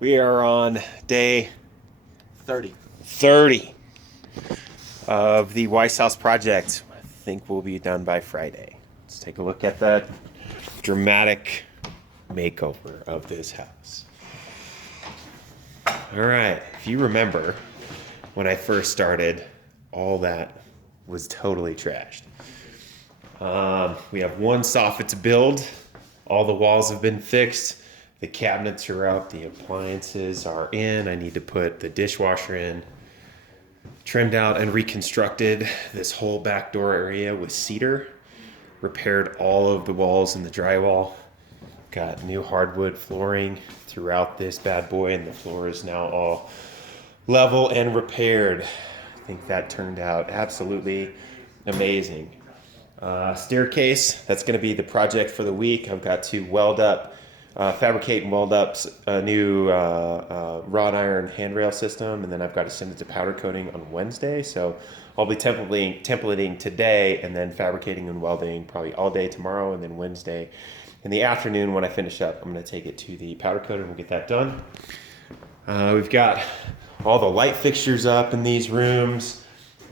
We are on day 30. 30 of the Weiss Project. I think we'll be done by Friday. Let's take a look at that dramatic makeover of this house. All right, if you remember, when I first started, all that was totally trashed. We have one soffit to build. All the walls have been fixed. The cabinets are up. The appliances are in. I need to put the dishwasher in. Trimmed out and reconstructed this whole back door area with cedar. Repaired all of the walls and the drywall. Got new hardwood flooring throughout this bad boy, and the floor is now all level and repaired. I think that turned out absolutely amazing. Staircase, that's going to be the project for the week. I've got to fabricate and weld up a new wrought iron handrail system, and then I've got to send it to powder coating on Wednesday. So I'll be templating today, and then fabricating and welding probably all day tomorrow, and then Wednesday in the afternoon when I finish up, I'm going to take it to the powder coater and we'll get that done. We've got all the light fixtures up in these rooms.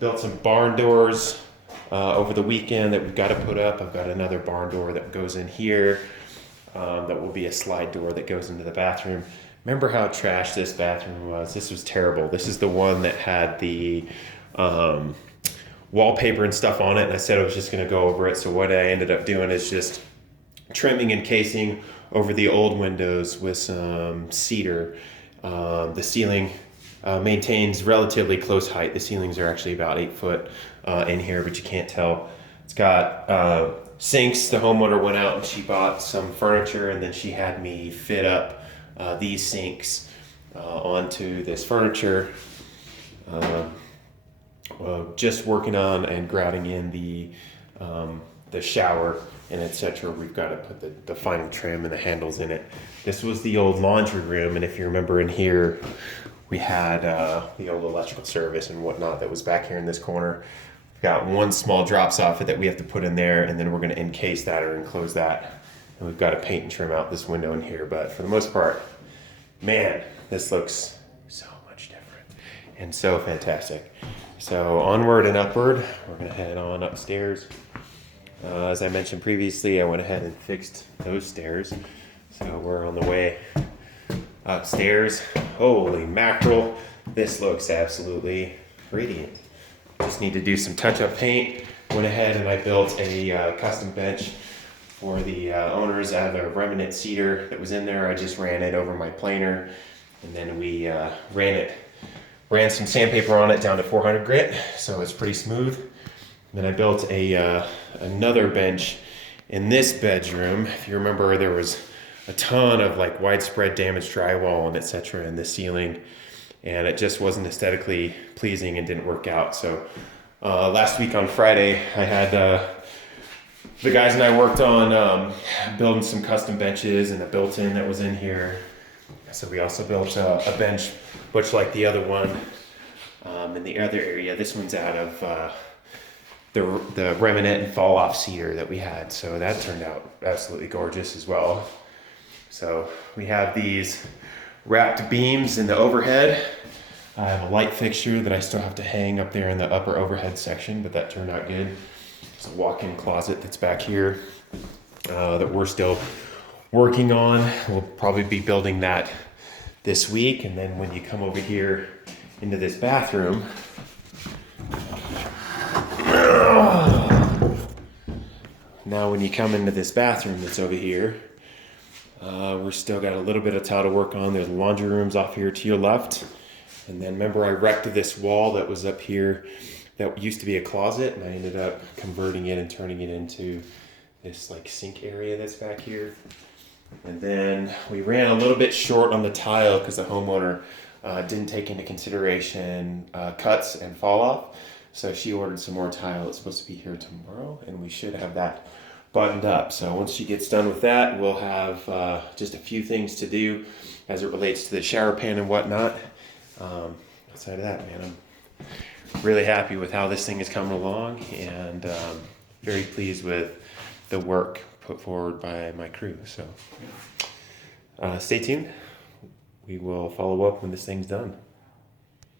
Built some barn doors over the weekend that we've got to put up. I've got another barn door that goes in here. That will be a slide door that goes into the bathroom. Remember how trash this bathroom was? This was terrible. This is the one that had the wallpaper and stuff on it, and I said I was just going to go over it. So what I ended up doing is just trimming and casing over the old windows with some cedar. The ceiling maintains relatively close height. The ceilings are actually about 8 foot in here, but you can't tell. It's got sinks. The homeowner went out and she bought some furniture, and then she had me fit up these sinks onto this furniture. Just working on and grouting in the shower and etc. We've got to put the final trim and the handles in it. This was the old laundry room, and if you remember in here, we had the old electrical service and whatnot that was back here in this corner. We've got one small drop soffit that we have to put in there, and then we're going to encase that or enclose that. And we've got to paint and trim out this window in here, but for the most part, man, this looks so much different and so fantastic. So onward and upward, we're going to head on upstairs. As I mentioned previously, I went ahead and fixed those stairs. So we're on the way upstairs. Holy mackerel, this looks absolutely radiant. Just need to do some touch-up paint. Went ahead and I built a custom bench for the owners out of the remnant cedar that was in there. I just ran it over my planer, and then we ran some sandpaper on it down to 400 grit, so it's pretty smooth. Then I built another bench in this bedroom. If you remember, there was a ton of like widespread damaged drywall and etc. in the ceiling, and it just wasn't aesthetically pleasing and didn't work out. So last week on Friday, I had the guys and I worked on building some custom benches and a built-in that was in here. So we also built a bench much like the other one in the other area. This one's out of the remnant and fall off cedar that we had, so that turned out absolutely gorgeous as well. So we have these wrapped beams in the overhead. I have a light fixture that I still have to hang up there in the upper overhead section, but that turned out good. It's a walk-in closet that's back here that we're still working on. We'll probably be building that this week, and then when you come over here into this bathroom, now when you come into this bathroom that's over here, we're still got a little bit of tile to work on. There's laundry rooms off here to your left. And then remember I wrecked this wall that was up here that used to be a closet, and I ended up converting it and turning it into this like sink area that's back here. And then we ran a little bit short on the tile because the homeowner didn't take into consideration cuts and fall off. So she ordered some more tile. It's supposed to be here tomorrow, and we should have that buttoned up. So once she gets done with that, we'll have just a few things to do as it relates to the shower pan and whatnot. Outside of that, man, I'm really happy with how this thing is coming along, and very pleased with the work put forward by my crew. So stay tuned. we will follow up when this thing's done.